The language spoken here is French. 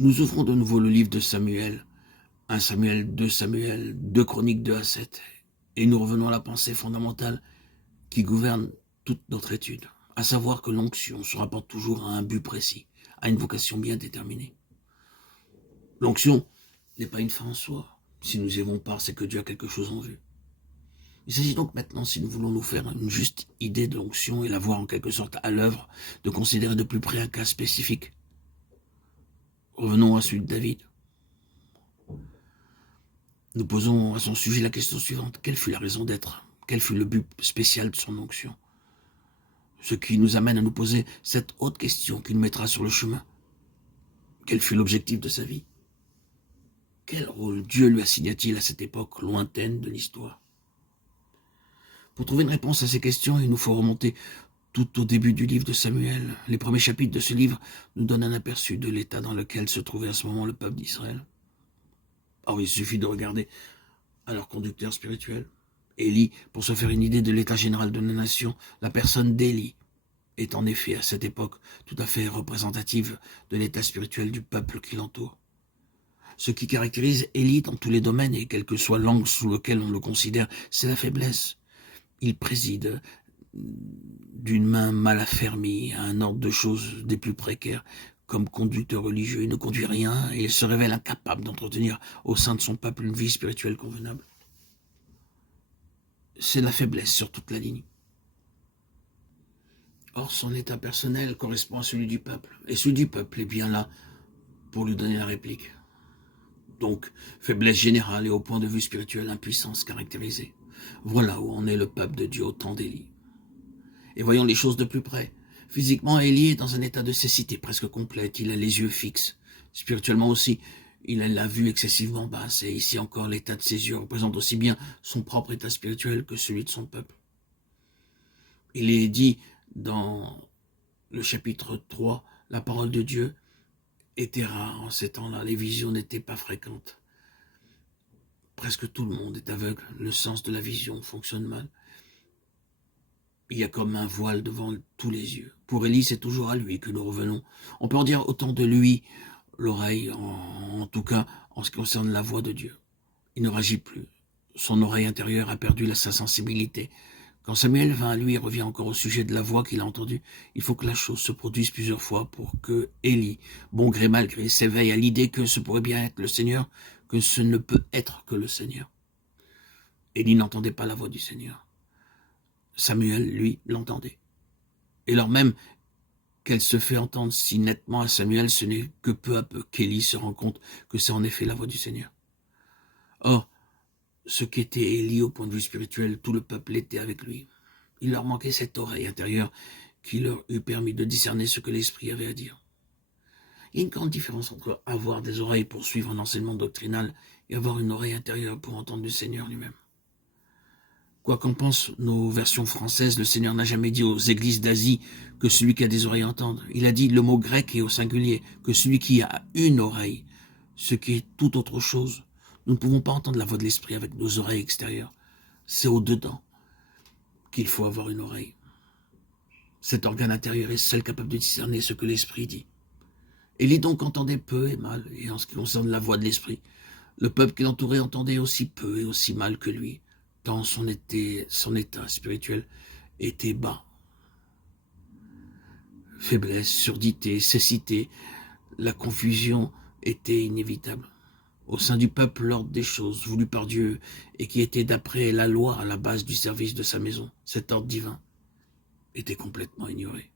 Nous ouvrons de nouveau le livre de Samuel, 1 Samuel, 2 Samuel, 2 Chroniques 2 à 7, et nous revenons à la pensée fondamentale qui gouverne toute notre étude, à savoir que l'onction se rapporte toujours à un but précis, à une vocation bien déterminée. L'onction n'est pas une fin en soi. Si nous y avons part, c'est que Dieu a quelque chose en vue. Il s'agit donc maintenant, si nous voulons nous faire une juste idée de l'onction et la voir en quelque sorte à l'œuvre, de considérer de plus près un cas spécifique. Revenons à celui de David. Nous posons à son sujet la question suivante. Quelle fut la raison d'être? Quel fut le but spécial de son onction? Ce qui nous amène à nous poser cette autre question qui nous mettra sur le chemin. Quel fut l'objectif de sa vie? Quel rôle Dieu lui assigna-t-il à cette époque lointaine de l'histoire? Pour trouver une réponse à ces questions, il nous faut remonter tout au début du livre de Samuel. Les premiers chapitres de ce livre nous donnent un aperçu de l'état dans lequel se trouvait à ce moment le peuple d'Israël. Or, il suffit de regarder à leur conducteur spirituel, Élie, pour se faire une idée de l'état général de la nation. La personne d'Élie est en effet à cette époque tout à fait représentative de l'état spirituel du peuple qui l'entoure. Ce qui caractérise Élie dans tous les domaines, et quel que soit l'angle sous lequel on le considère, c'est la faiblesse. Il préside d'une main mal affermie à un ordre de choses des plus précaires. Comme conducteur religieux, il ne conduit rien et il se révèle incapable d'entretenir au sein de son peuple une vie spirituelle convenable. C'est la faiblesse sur toute la ligne. Or, son état personnel correspond à celui du peuple, et celui du peuple est bien là pour lui donner la réplique. Donc, faiblesse générale et au point de vue spirituel, impuissance caractérisée. Voilà où en est le peuple de Dieu au temps d'Élie. Et voyons les choses de plus près. Physiquement, Élie est dans un état de cécité presque complète. Il a les yeux fixes. Spirituellement aussi, il a la vue excessivement basse. Et ici encore, l'état de ses yeux représente aussi bien son propre état spirituel que celui de son peuple. Il est dit dans le chapitre 3, la parole de Dieu était rare en ces temps-là. Les visions n'étaient pas fréquentes. Presque tout le monde est aveugle. Le sens de la vision fonctionne mal. Il y a comme un voile devant tous les yeux. Pour Élie, c'est toujours à lui que nous revenons. On peut en dire autant de lui, l'oreille, en tout cas en ce qui concerne la voix de Dieu. Il ne réagit plus. Son oreille intérieure a perdu sa sensibilité. Quand Samuel vint à lui et revient encore au sujet de la voix qu'il a entendue, il faut que la chose se produise plusieurs fois pour que Élie, bon gré mal gré, s'éveille à l'idée que ce pourrait bien être le Seigneur, que ce ne peut être que le Seigneur. Élie n'entendait pas la voix du Seigneur. Samuel, lui, l'entendait. Et lors même qu'elle se fait entendre si nettement à Samuel, ce n'est que peu à peu qu'Élie se rend compte que c'est en effet la voix du Seigneur. Or, ce qu'était Élie au point de vue spirituel, tout le peuple était avec lui. Il leur manquait cette oreille intérieure qui leur eût permis de discerner ce que l'Esprit avait à dire. Il y a une grande différence entre avoir des oreilles pour suivre un enseignement doctrinal et avoir une oreille intérieure pour entendre le Seigneur lui-même. Quoi qu'en pensent nos versions françaises, le Seigneur n'a jamais dit aux églises d'Asie que celui qui a des oreilles entende. Il a dit le mot grec et au singulier, que celui qui a une oreille, ce qui est tout autre chose. Nous ne pouvons pas entendre la voix de l'Esprit avec nos oreilles extérieures. C'est au-dedans qu'il faut avoir une oreille. Cet organe intérieur est seul capable de discerner ce que l'Esprit dit. Élie donc entendait peu et mal, et en ce qui concerne la voix de l'Esprit, le peuple qui l'entourait entendait aussi peu et aussi mal que lui, tant son état spirituel était bas. Faiblesse, surdité, cécité, la confusion était inévitable. Au sein du peuple, l'ordre des choses voulu par Dieu et qui était d'après la loi à la base du service de sa maison, cet ordre divin était complètement ignoré.